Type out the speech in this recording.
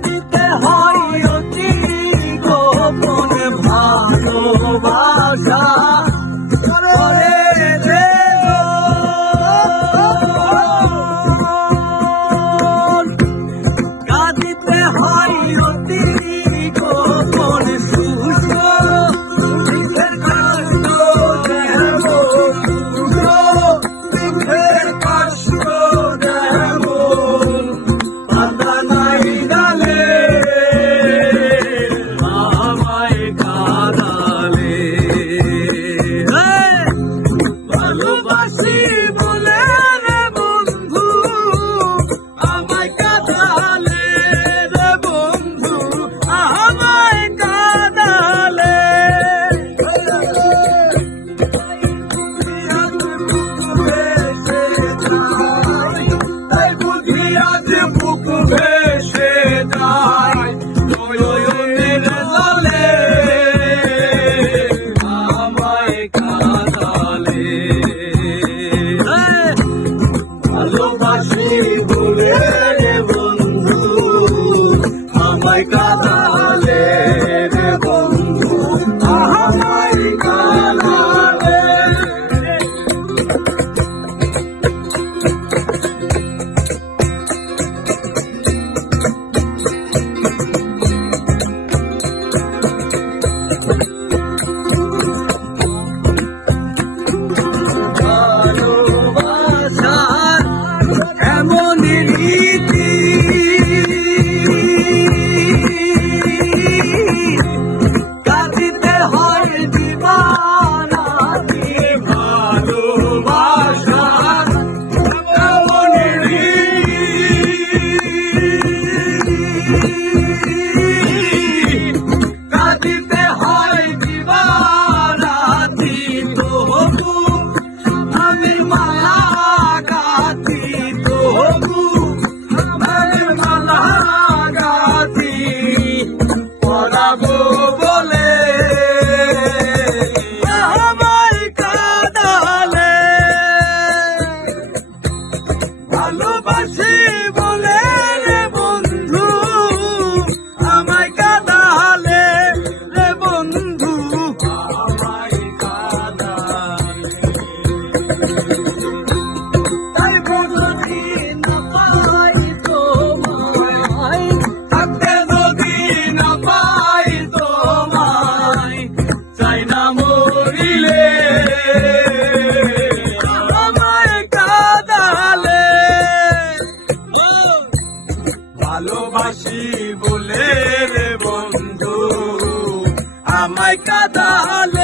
কাঁদিতে হয় অতি গোপন ভালোবাসা করে রে কাঁদিতে হয় অতি গোপন সুস্থ দুঃখের কষ্ট দেব দুঃখের কষ্ট দেব পাতা নাই ডালে আমায় কাঁদালে ভালোবাসি বলে রে বন্ধু আমায় কাঁদালে রে বন্ধু আমায় কাঁদালে তাই বুঝি আজ বুক ভেসে যায় নয়নের জলে আমায় কাঁদালে ভালোবাসি বলে রে বন্ধু আমায় কাঁদালে রে বন্ধু আমায় কাঁদালে ভালোবাসার এমন রীতি কাঁদিতে হয় দিবানাতি ভালোবাসার এমন রীতি কাঁদিতে হয় দিবানাতি তবু আমি মালা গাতি তবু আমি মালা গাতি পড়াবো বলে আমায় কাঁদালে ভালোবাসি বলে রে বন্ধু আমায় কাঁদালে রে বন্ধু আমায় কাঁদালে তাই যদি না পাই তোমায় থাকতে যদি না পাই তোমায় চাই না মরিলে আমায় কাঁদালে ভালোবাসি বলে রে বন্ধু আমায় কাঁদালে